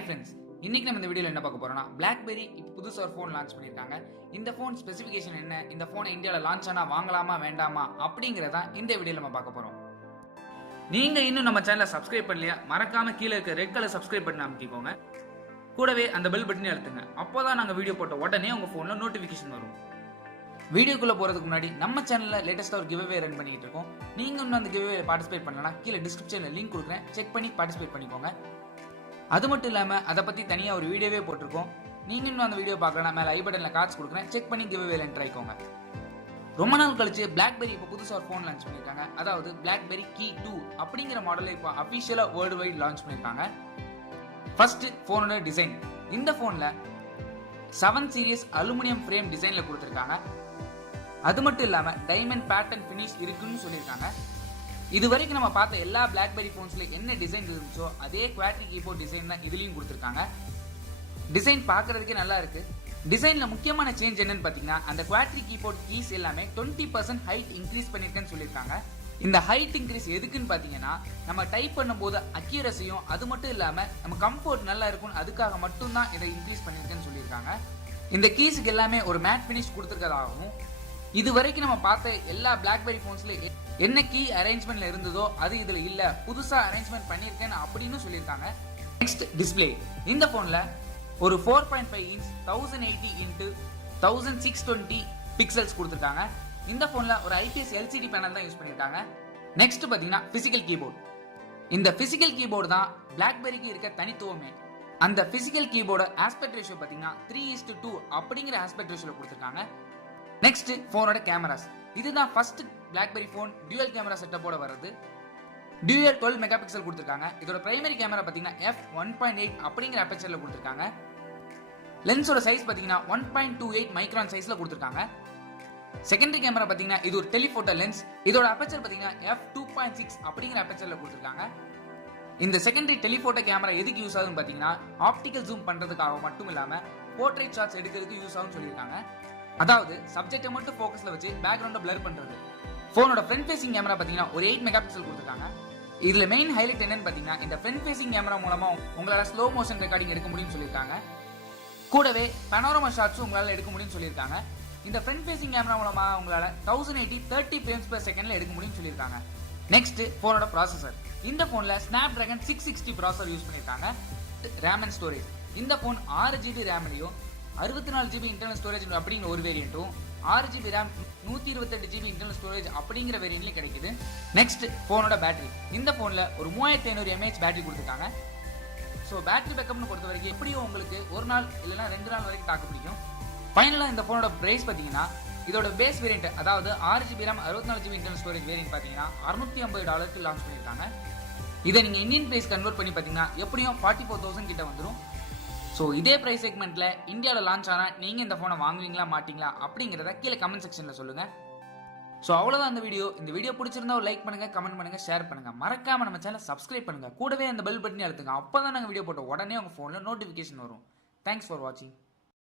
Hi friends, இன்னைக்கு நம்ம இந்த வீடியோவில் என்ன பார்க்க போறோம்னா Blackberry இப்போ புதுசாக ஒரு ஃபோன் லான்ச் பண்ணியிருக்காங்க. இந்த ஃபோன் ஸ்பெசிஃபிகேஷன் என்ன, இந்த ஃபோனை இந்தியாவில் லான்ச் ஆனால் வாங்கலாமா வேண்டாமா அப்படிங்கிறதான் இந்த வீடியோவில் நம்ம பார்க்க போறோம். நீங்க இன்னும் நம்ம சேனலை சப்ஸ்கிரைப் பண்ணலையா, மறக்காம கீழே இருக்க ரெட் கலர் சப்ஸ்கிரைப் பட்டன் அமைக்கிக்கோங்க. கூடவே அந்த பெல் பட்டனை அழுத்துங்க. அப்போதான் நாங்கள் வீடியோ போட்ட உடனே உங்க ஃபோன்ல நோட்டிஃபிகேஷன் வரும். வீடியோக்குள்ள போறதுக்கு முன்னாடி நம்ம சேனல்ல லேட்டஸ்டா ஒரு கிவ்அவே ரன் பண்ணிட்டு இருக்கோம். நீங்க இன்னும் அந்த கிவ்அவே பார்ட்டிசிபேட் பண்ணலனா கீழே டிஸ்கிரிப்ஷன்ல லிங்க் கொடுக்குறேன், செக் பண்ணி பார்ட்டிசிபேட் பண்ணிக்கோங்க. அது மட்டும் இல்லாம அதை பத்தி தனியா ஒரு வீடியோவே போட்டிருக்கோம். நீங்க இன்னும் அந்த வீடியோ பார்க்கலாம், மேல ஐ பட்டன்ல கார்ட்ஸ் கொடுக்குறேன், செக் பண்ணி கிவ்அவேல என்டர் ஆயிக்கோங்க. ரொம்ப நாள் கழிச்சு Blackberry இப்போ புதுசா ஒரு ஃபோன் லான்ச் பண்ணிருக்காங்க. அதாவது Blackberry Key 2 அப்படிங்கிற மாடலை இப்போ அபிஷியலா வேர்ல்டு வைட் லான்ச் பண்ணிருக்காங்க. ஃபர்ஸ்ட் ஃபோனோட டிசைன். இந்த ஃபோன்ல 7 சீரிஸ் அலுமினியம் ஃப்ரேம் டிசைன்ல கொடுத்திருக்காங்க. அது மட்டும் இல்லாம டைமண்ட் பேட்டர்ன் ஃபினிஷ் இருக்குன்னு சொல்லியிருக்காங்க. இது வரைக்கும் நம்ம பார்த்த எல்லா Blackberry போன்ஸ்ல என்ன டிசைன் இருந்துச்சோ அதே குவாட்ரி கீபோர்ட் டிசைன் தான் இதுலயும் கொடுத்திருக்காங்க. டிசைன் பார்க்கிறதுக்கே நல்லா இருக்கு. டிசைன்ல முக்கியமான சேஞ்ச் என்னன்னு பாத்தீங்கன்னா, அந்த குவாட்ரி கீபோர்ட் கீஸ் எல்லாமே 20% ஹைட் இன்க்ரீஸ் பண்ணிருக்கேன்னு சொல்லியிருக்காங்க. இந்த ஹைட் இன்க்ரீஸ் எதுக்குன்னு பாத்தீங்கன்னா, நம்ம டைப் பண்ணும்போது அக்யூரசியும் அது மட்டும் இல்லாம நம்ம கம்ஃபோர்ட் நல்லா இருக்கும், அதுக்காக மட்டும் தான் இதை இன்க்ரீஸ் பண்ணிருக்கேன்னு சொல்லியிருக்காங்க. இந்த கீஸுக்கு எல்லாமே ஒரு மேட் ஃபினிஷ் கொடுத்திருக்கதாகவும், இது வரைக்கும் நம்ம பார்த்த எல்லா Blackberry போன்ஸ்ல என்ன கீ அரேஞ்ச்மெண்ட்ல இருந்ததோ அது இதுல இல்ல, புதுசா அரேஞ்ச்மெண்ட் பண்ணிருக்கேன் அப்படின்னு சொல்லியிருக்காங்க. Next display. இந்த போன்ல ஒரு 4.5 இன்ச் 1080 x 1620 பிக்சல்ஸ் கொடுத்திருக்காங்க. இந்த போன்ல ஒரு IPS LCD பேனல் தான் யூஸ் பண்ணிருக்காங்க. நெக்ஸ்ட் பாத்தீங்கன்னா பிசிக்கல் கீபோர்டு. இந்த பிசிக்கல் கீபோர்டு தான் Blackberryக்கு இருக்க தனித்துவமே. அந்த பிசிக்கல் கீபோர்டு ஆஸ்பெக்ட் ரேஷியோ பாத்தீங்கன்னா 3:2 அப்படிங்கிற ஆஸ்பெக்ட் ரேஷியோல கொடுத்திருக்காங்க. நெக்ஸ்ட் போனோட கேமராஸ். இதுதான் first Blackberry phone dual camera செட்டப்போட வருது. டியூயல் 12 மெகா பிக்சல் கொடுத்திருக்காங்க. இதோட பிரைமரி கேமரா பாத்தீங்கன்னா f1.8 அப்படிங்கிற அப்பேச்சர்ல கொடுத்திருக்காங்க. லென்ஸோட சைஸ் பாத்தீங்கன்னா 1.28 மைக்ரான் சைஸ்ல கொடுத்திருக்காங்க. செகண்டரி கேமரா பாத்தீங்கன்னா இது ஒரு டெலிஃபோட்டோ லென்ஸ். இதோட அப்பேச்சர் பாத்தீங்கன்னா f2.6 அப்படிங்கிற அப்பேச்சர்ல கொடுத்திருக்காங்க. இந்த செகண்டரி டெலிஃபோட்டோ கேமரா எதுக்கு யூஸ் ஆகுதுன்னு பாத்தீங்கன்னா, ஆப்டிகல் ஜூம் பண்றதுக்காக மட்டும் இல்லாம போர்ட்ரைட் ஷாட்ஸ் எடுக்கிறதுக்கு யூஸ் ஆகும்னு சொல்லியிருக்காங்க. அதாவது சப்ஜெக்ட்டை மட்டும் ஃபோக்கஸ்ல வச்சு பேக்ரவுண்ட பிளர் பண்றது. போனோட ஃப்ரண்ட் ஃபேசிங் கேமரா பாத்தீங்கன்னா ஒரு 8 மெகா பிக்சல் கொடுத்திருக்காங்க. இதுல மெயின் ஹைலைட் என்னன்னு பாத்தீங்கன்னா, இந்த ஃப்ரண்ட் ஃபேசிங் கேமரா மூலமா உங்களால ஸ்லோ மோஷன் ரெக்கார்டிங் எடுக்க முடியும்னு சொல்லியிருக்காங்க. கூடவே பனோரமா ஷாட்ஸும் உங்களால எடுக்க முடியும்னு சொல்லியிருக்காங்க. இந்த ஃப்ரண்ட் ஃபேசிங் கேமரா மூலமா உங்களால 1080 30 frames per secondல எடுக்க முடியும்னு சொல்லியிருக்காங்க. நெக்ஸ்ட் போனோட ப்ராசஸர். இந்த போன்ல Snapdragon 660 ப்ராசஸர் யூஸ் பண்ணிருக்காங்க. RAM and storage. இந்த போன் 6GB ரேம்லயும் 64GB இன்டர்னல் ஸ்டோரேஜ் அப்படிங்கிற ஒரு வேரியண்ட்டும் 6GB RAM 128GB internal storage அப்படிங்கிற வேரியண்ட்லயும் கிடைக்குது. நெக்ஸ்ட் போனோட பேட்டரி. இந்த போன்ல ஒரு 3500 mAh பேட்டரி கொடுத்திருக்காங்க. ஸோ பேட்டரி பேக்கப்னு பொறுத்த வரைக்கும் எப்படியும் உங்களுக்கு ஒரு நாள் இல்லைன்னா 2 நாள் வரைக்கும் தாக்கு பிடிக்கும். ஃபைனலா இந்த போனோட பிரைஸ் பாத்தீங்கன்னா, இதோட பேஸ் வேரியண்ட் அதாவது 6GB RAM 64GB internal storage variant பாத்தீங்கன்னா $650 லான்ச் பண்ணிருக்காங்க. இதை நீங்க இந்தியன் பிரைஸ் கன்வெர்ட் பண்ணி பாத்தீங்கன்னா எப்படியும் 44,000 கிட்ட வந்துடும். ஸோ இதே பிரைஸ் செக்மெண்ட்ல இந்தியாவில் லான்ச் ஆனா நீங்க இந்த போனை வாங்குவீங்களா மாட்டீங்களா அப்படிங்கிறத கீழே கமெண்ட் செக்ஷன்ல சொல்லுங்க. ஸோ அவ்வளோதான் இந்த வீடியோ. இந்த வீடியோ பிடிச்சிருந்தா ஒரு லைக் பண்ணுங்க, கமெண்ட் பண்ணுங்க, ஷேர் பண்ணுங்க. மறக்காம நம்ம சேனல் சப்ஸ்கிரைப் பண்ணுங்க. கூடவே அந்த பெல் பட்டனை அழுத்துங்க. அப்பதான் நாங்கள் வீடியோ போட்ட உடனே உங்க போன்ல நோட்டிபிகேஷன் வரும். தேங்க்ஸ் ஃபார் வாட்சிங்.